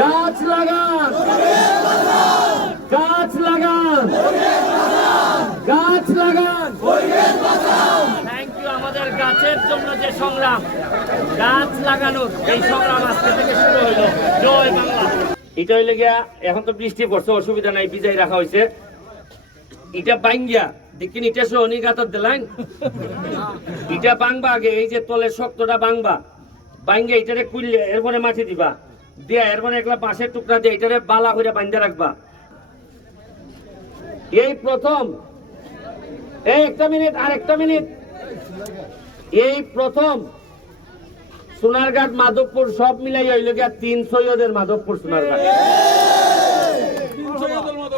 গাছ লাগান। গাছ লাগান। গাছ লাগান। থ্যাংক ইউ আমাদের গাছের জন্য যে সংগ্রাম। গাছ লাগানোর এই সংগ্রাম আজকে থেকে শুরু হইল। জয় বাংলা। এটা হইলে গিয়া এখন তো বৃষ্টি পড়ছে অসুবিধা নাই বিজাই রাখা হয়েছে এটা বাঙ্গিয়া দেখিন এটা সহ নিগাতর দিলাইন এটা বাংবা আগে এই যে তলের শক্তটা বাংবা বাঙ্গে এটারে কুললে এরপরে মাটি দিবা। একলা বাঁশের টুকরা দিয়ে এটারে বালা করে বান্ধে রাখবা। এই প্রথম, এই একটা মিনিট, আর একটা মিনিট। এই প্রথম, সোনারঘাট, মাধবপুর, সব মিলাই হইল গিয়া তিন সৈয়দের মাধবপুর, সোনারঘাট।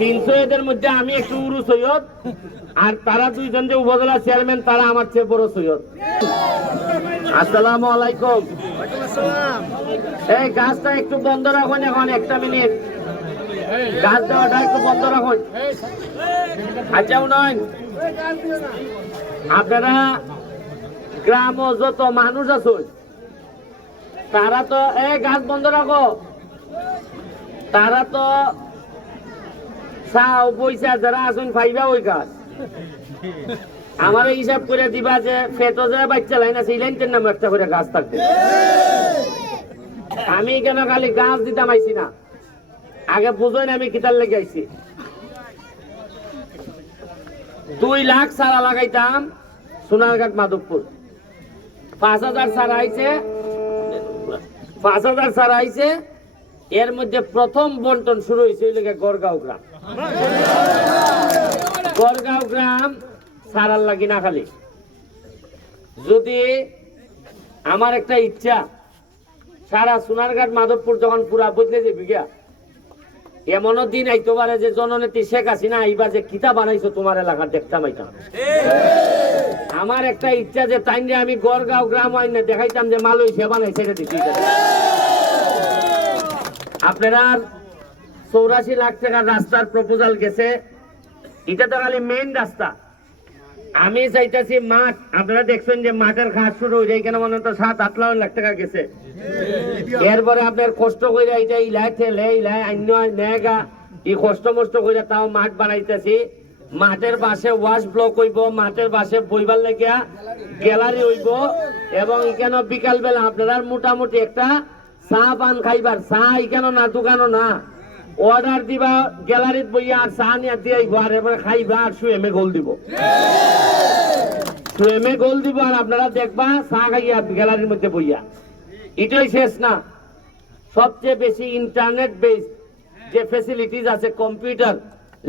তিন সৈয়দের মধ্যে আমি একটু উরু সৈয়দ, আর তারা দুইজন যে উপজেলা চেয়ারম্যান তারা আমার চেয়ে বড় সৈয়দ। আসসালামু আলাইকুম। এই গাছটা একটু বন্ধ রাখুন এখন একটা মিনিট। গাছ দেওয়াটা একটু বন্ধ রাখুন। আচ্ছা নয় আপনারা গ্রাম ও যত মানুষ আছেন তারা তো এই গাছ বন্ধ রাখো। তারা তো চাও পয়সা যারা আছেন ফাইবা ওই গাছ। আমার হিসাব করে দিবা যে ফেটো যে বাচ্চা লাইন আছে, এই লাইনটার নামে একটা করে গাছ থাকবে। আমি কেন খালি গাছ দিতাম আইছি না? আগে বুঝোই না আমি কিতার লেগে আইছি। দুই লাখ সারা লাগাইতাম সোনারঘাট মাধবপুর। পাঁচ হাজার সারা আইছে, পাঁচ হাজার সারা আইছে, এর মধ্যে প্রথম বন্টন শুরু হয়েছে গড়গাঁও গ্রাম। গড়গাঁও গ্রাম সারার লাগি না খালি। যদি আমার একটা ইচ্ছা, সারা সোনারঘাট মাধবপুর যখন পুরা বদলে যে গিয়া, এমনও দিন আইতে পারে যে জননেত্রী শেখ হাসিনা আইবা যে কিতা বানাইছো তোমার এলাকার দেখতাম আইতাম আমার একটা ইচ্ছা যে তাই আমি গড়গাঁও গ্রাম আইনে দেখাইতাম যে মালয়েশিয়া বানাইছে এটা দেখি আপনারা চৌরাশি লাখ টাকার রাস্তার প্রপোজাল গেছে, এটা তো খালি মেইন রাস্তা। আমি চাইতেছি মাঠ আপনারা দেখছেন যে মাঠের ঘাস শুরু হয়ে যায় কেন মনে তো? সাত আট লাখ টাকা গেছে। এরপরে আপনার কষ্ট করে এটা ইলাই ঠেলে, ইলাই অন্য নেগা এই কষ্ট মষ্ট করে তাও মাঠ বানাইতেছি। মাঠের পাশে ওয়াশ ব্লক হইব, মাঠের পাশে বইবার লেগিয়া গ্যালারি হইব এবং এখানে বিকাল বেলা আপনারা মোটামুটি একটা চা পান খাইবার? চা এখানে না, দোকানও না। অর্ডার দিবা গ্যালারিত বইয়া আর চা নিয়ে দিয়ে আর এবারে খাইবা আর সুয়েমে গোল দিব। সুয়েমে গোল দিব আর আপনারা দেখবা চা খাইয়া গ্যালারির মধ্যে বইয়া। এটাই শেষ না। সবচেয়ে বেশি ইন্টারনেট বেসড যে ফেসিলিটিস আছে কম্পিউটার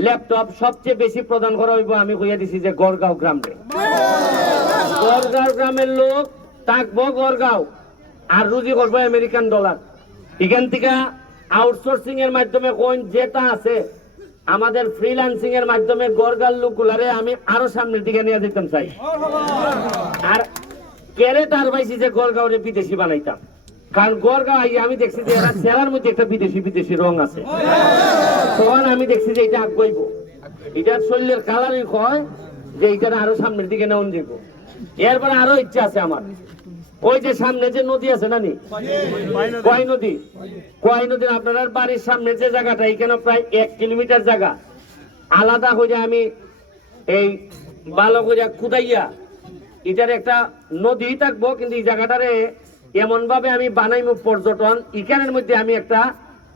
ল্যাপটপ সবচেয়ে বেশি প্রদান করা হইব, আমি কইয়া দিছি যে গড়গাঁও গ্রামে। গড়গাঁও গ্রামের লোক থাকব গড়গাঁও। আর রুজি করব আমেরিকান ডলার এখান থেকে আউটসোর্সিং এর মাধ্যমে কোন যেটা আছে, আমাদের ফ্রিল্যান্সিং এর মাধ্যমে গড়গাঁর লোকগুলারে আমি আরও সামনের দিকে নিয়ে যেতাম চাই। আর কেড়ে তার পাইছি যে গড়গাঁওরে বিদেশি বানাইতাম। কারণ গড়গাঁও আইয়া আমি দেখছি যে এরা চেহারার মধ্যে একটা বিদেশি বিদেশি রং আছে। তখন আমি দেখছি যে এটা আগাইব এটার শরীরের কালারই কয় যে এইটা আরও সামনের দিকে নেওয়া যাব এরপরে আরও ইচ্ছা আছে আমার। ওই যে সামনে যে নদী আছে না নি কয় নদী? কয় নদীর আপনার বাড়ির সামনে যে জায়গাটা এখানে প্রায় এক কিলোমিটার জায়গা। আলাদা করে আমি এই ভালো করে খুদাইয়া এটার একটা নদী থাকব কিন্তু এই জায়গাটারে এমন ভাবে আমি বানাইমু পর্যটন। এখানের মধ্যে আমি একটা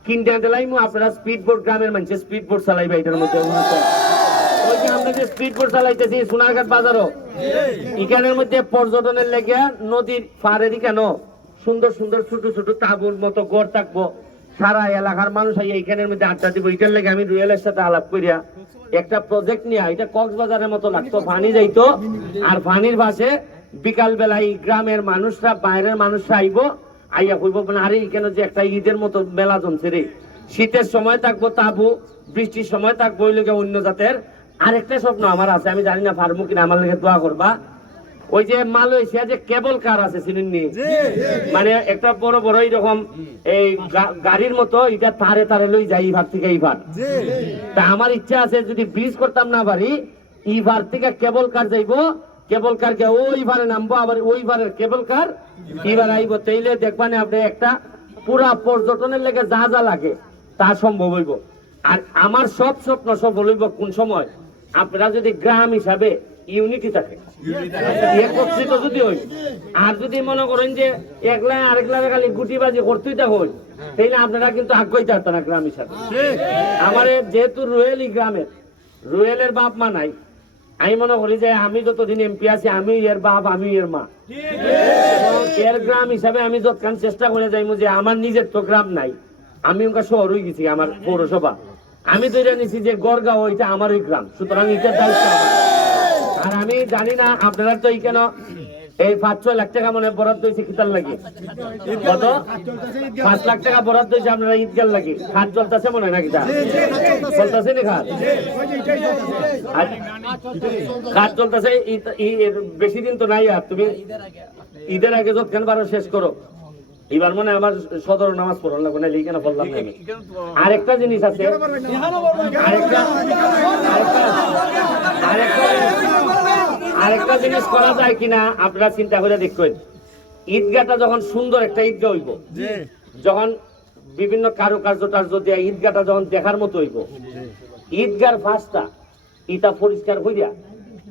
কিনতে দিলাইমু আপনারা স্পিড বোট গ্রামের মানুষ স্পিড বোট চালাইবা এটার মধ্যে আমরা যে স্পিড বোট চালাইতেছি সোনারঘাট বাজারও। এখানের মধ্যে পর্যটনের লেগে নদীর কেন সুন্দর সুন্দর ছোট ছোট তাঁবুর মতো গড় থাকব। সারা এলাকার মানুষ মধ্যে আড্ডা দিব। এটার লেগে আমি রুয়েলের সাথে আলাপ করিয়া একটা প্রজেক্ট নিয়ে এটা কক্সবাজারের মতো লাগতো পানি যাইতো। আর পানির পাশে বিকাল বেলায় গ্রামের মানুষরা বাইরের মানুষরা আইব আইয়া কইব মানে আরে এখানে যে একটা ঈদের মতো মেলা জমছে রে। শীতের সময় থাকব তাবু বৃষ্টির সময় থাকব ওই লোকে অন্য জাতের আরেকটা স্বপ্ন আমার আছে আমি জানি না পারব কিনা আমার লেগে দোয়া করবা। ওই যে মালয়েশিয়া যে কেবল কার আছে চিনেননি মানে একটা বড় বড় এরকম এই গাড়ির মতো এটা তারে তারে লই যাই ইভার থেকে ইভার তা আমার ইচ্ছা আছে যদি ব্রিজ করতাম না পারি ইভার থেকে কেবল কার যাইবো কেবল কার কে ওই ভারে নামবো আবার ওই ভারের কেবল কার এবার আইব। তাইলে দেখবানে আপনি একটা পুরা পর্যটনের লেগে যা যা লাগে তা সম্ভব হইব। আর আমার সব স্বপ্ন সফল হইব কোন সময়? আপনারা যদি গ্রাম হিসাবে ইউনিটি থাকে একত্রিত যদি হই আর যদি মনে করেন যে একলা আরেকলা খালি গুটিবাজি করতেই তা হই তাইলে আপনারা কিন্তু আগ্রহী থাকতেন না গ্রাম হিসাবে। আমার যেহেতু রুয়েলই গ্রামের রুয়েলের বাপ মা নাই আমি মনে করি যে আমি যতদিন এমপি আছি আমি এর বাপ আমি এর মা। এর গ্রাম হিসাবে আমি যতক্ষণ চেষ্টা করে যাইমু যে আমার নিজের তো গ্রাম নাই আমি শহর হয়ে গেছি আমার পৌরসভা। আমি তো এটা নিছি যে গড়গাঁও এটা আমারই গ্রাম সুতরাং এটার দায়িত্ব আর আমি জানি না আপনারা তো এই কেন এই পাঁচ ছয় লাখ টাকা মনে বরাদ্দ হয়েছে কিতার লাগে। কত? পাঁচ লাখ টাকা বরাদ্দ হয়েছে আপনারা ঈদগার লাগে। খাট চলতেছে মনে হয় নাকি তা? চলতেছে না খাট? কাজ চলতেছে বেশি দিন তো নাই আর। তুমি ঈদের আগে যতক্ষণ পারো শেষ করো। এবার মনে আমার সদর নামাজ পড়লাম না লিখে না পড়লাম না আরেকটা জিনিস আছে, আরেকটা জিনিস করা যায় কিনা, আপনারা চিন্তা করে দেখবেন। ঈদগাটা যখন সুন্দর একটা ঈদগাহ হইব, যখন বিভিন্ন কারুকার্য দিয়ে ঈদগাটা যখন দেখার মতো হইব ঈদগার ফাঁসটা, ইটা পরিষ্কার হইয়া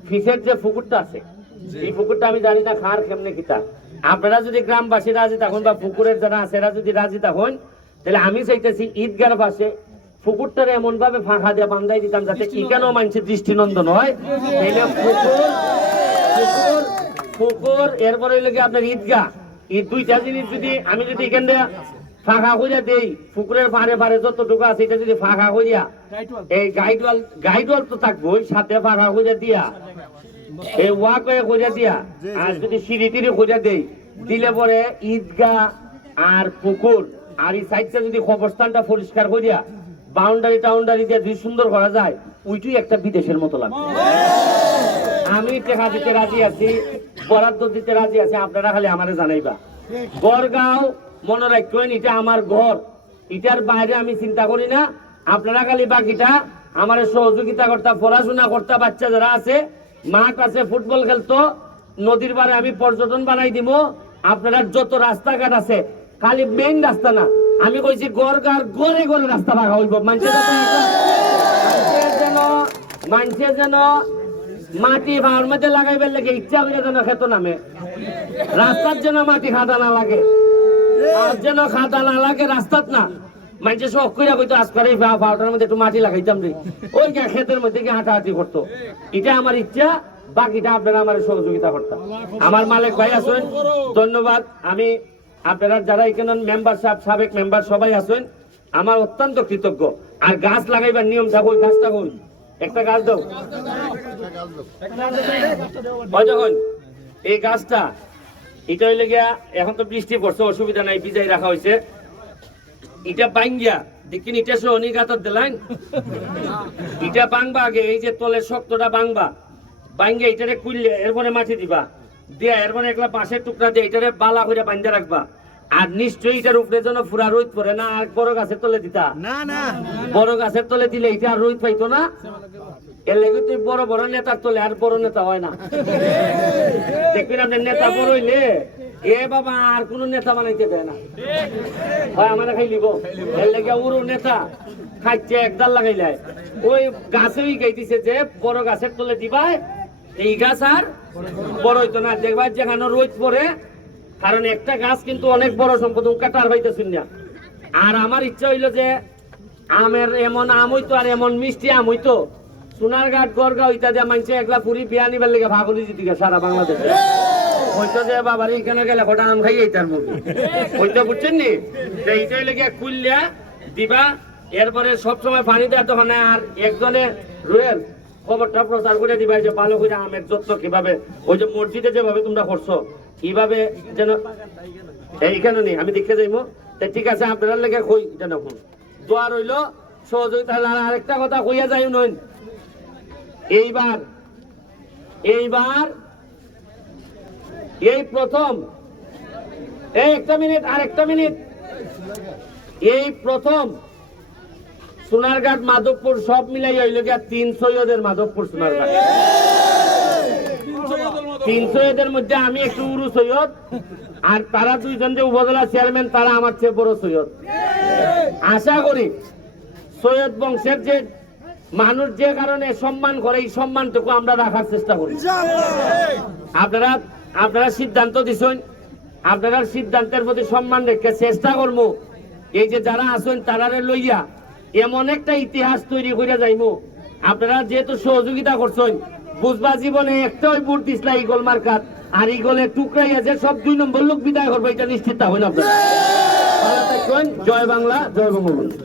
ফিসের যে পুকুরটা আছে, এই পুকুরটা আমি জানি না খার কেমনে কিতা। আপনারা যদি গ্রামবাসী রাজি থাকুন বা পুকুরের যারা আছে এরা যদি রাজি থাকুন তাহলে আমি চাইতেছি ঈদগার পাশে পুকুরটারে এমন ভাবে ফাঁকা দিয়ে বান্ধাই দিতাম যাতে ইকানো মানুষের দৃষ্টিনন্দন হয়? তাহলে পুকুর পুকুর পুকুর এরপরে কি আপনার ঈদগাহ। এই দুইটা জিনিস যদি আমি যদি এখান থেকে ফাঁকা করিয়া দেই পুকুরের পাড়ে পাড়ে যতটুকু আছে এটা যদি ফাঁকা করিয়া এই গাইডওয়াল গাইডওয়াল তো থাকবোই সাথে ফাঁকা করিয়া দিয়া। এই করিয়া দিয়া আর যদি করিয়া দেই দিলে পরে ঈদগাহ আর পুকুর আর এই সাইডটা যদি কবরস্থানটা পরিষ্কার করিয়া বাউন্ডারি টাউন্ডারি দিয়ে যদি সুন্দর করা যায় ওইটাই একটা বিদেশের মতো লাগবে। আমি টাকা দিতে রাজি আছি বরাদ্দ দিতে রাজি আছি আপনারা খালি আমারে জানাইবা। গড়গাঁও মনে রাখবেন এটা আমার ঘর। এটার বাইরে আমি চিন্তা করি না। আপনারা খালি বাকিটা আমার সহযোগিতা করতা পড়াশোনা করতা বাচ্চা যারা আছে মাঠ আছে ফুটবল খেলতো, নদীর পাড়ে আমি পর্যটন বানাই দিব আপনারা যত রাস্তাঘাট আছে, খালি মেইন রাস্তা না, আমি কইছি গড়গাঁর গড়ে গড়ে রাস্তা ভাঙা হইব। মানুষের যেন মানুষের যেন মাটি ভাড় মধ্যে লাগাইবার লাগে ইচ্ছা করে যেন খেত নামে। রাস্তার যেন মাটি খাদা না লাগে। আর যেন খাদা না লাগে, রাস্তাত না। মানুষে শখ করে কইতো আজ করে পাউডার মধ্যে একটু মাটি লাগাইতাম রে। ওই ক্ষেতের মধ্যে গিয়ে হাঁটাহাঁটি করতো। এটা আমার ইচ্ছা, বাকিটা আপনারা আমার সহযোগিতা করতাম আমার মালিক ভাই আছেন, ধন্যবাদ। আমি আপনারা যারা এখানে মেম্বার সাহেব, সাবেক মেম্বার সবাই আছেন, আমার অত্যন্ত কৃতজ্ঞ। আর গাছ লাগাইবার নিয়ম থাকুক গাছটা কই? একটা গাছ দাও। যখন এই গাছটা, এটা হইলে গিয়া এখন তো বৃষ্টি পড়ছে, অসুবিধা নাই বিজাই রাখা হয়েছে এটা বাঙ্গিয়া। দেখিন এটা সে অনেক দিলাইন। এটা বাংবা আগে এই যে তলের শক্তটা বাংবা বাঙ্গিয়া এটারে কুললে এরপরে মাটি দিবা। দিয়া এরপরে একলা বাঁশের টুকরা দিয়ে এটারে বালা করে বান্ধে রাখবা। আর নিশ্চয়ই এটার উপরে যেন ফুরা রোদ পড়ে না আর বড় গাছের তলে দিতা? না না। বড় গাছের তলে দিলে এটা আর রোদ পাইতো না? এর লেগে তুই বড় বড় নেতার তলে আর বড় নেতা হয় না। দেখবেন আপনার নেতা বড় হইলে এ বাবা আর কোন নেতা বানাইতে দেয় না। হয় আমার খাই লিব। এর লেগে উড়ো নেতা খাইছে একদাল লাগাইলে ওই গাছে ওই গাইতেছে যে বড় গাছের তলে দিবাই এই গাছ আর বড় হইতো না। দেখবা যেখানে রোদ পড়ে কারণ একটা গাছ কিন্তু অনেক বড় সম্পদ কাটার হইতেছেন না। আর আমার ইচ্ছা হইল যে আমের এমন আম হইতো আর এমন মিষ্টি আম হইতো। সোনারঘাট, গড়গাঁও ইত্যাদি মানছে একলা পুরি বিয়া নিবার লেগে ভাগলি দিদিকে সারা বাংলাদেশে। হয়তো যে বাবার এখানে গেলে কটা আম খাই এইটার মুখে হয়তো বুঝছেন নি? যে এইটাই লেগে কুললিয়া দিবা, এরপরে সবসময় পানি দেওয়া তখন আর একজনে রুয়েল, খবরটা প্রচার করে দিবা যে ভালো করে আমের যত্ন কীভাবে, ওই যে মসজিদে যেভাবে তোমরা করছ কীভাবে যেন এইখানে নেই আমি দেখে যাইবো। তা ঠিক আছে, আপনারা লেগে কই যেন দোয়া রইল, সহযোগিতা আরেকটা কথা কইয়া যাই নইন। এইবার এইবার এই প্রথম এই একটা মিনিট আর একটা মিনিট। এই প্রথম সোনারঘাট মাধবপুর সব মিলাই হইল গিয়া তিন সৈয়দের মাধবপুর সোনারঘাট। তিন সৈয়দের মধ্যে আমি একটু উরু সৈয়দ আর তারা দুইজন যে উপজেলা চেয়ারম্যান তারা আমার চেয়ে বড় সৈয়দ। আশা করি সৈয়দ বংশের যে মানুষ যে কারণে সম্মান করে এই সম্মানটুকু আমরা রাখার চেষ্টা করি। আপনারা আপনারা সিদ্ধান্ত দিছেন আপনারা সিদ্ধান্তের প্রতি সম্মান রেখে চেষ্টা করব এই যে যারা আছেন তারারে লইয়া এমন একটা ইতিহাস তৈরি করে যাইমু। আপনারা যেহেতু সহযোগিতা করছেন বুঝবা জীবনে একটাই বুট দিসলা ইগল মার্কাত, আর ইগলে টুকরাই আছে সব দুই নম্বর লোক বিদায় করবে, এটা নিশ্চিত হইন না জয় বাংলা, জয় বঙ্গবন্ধু।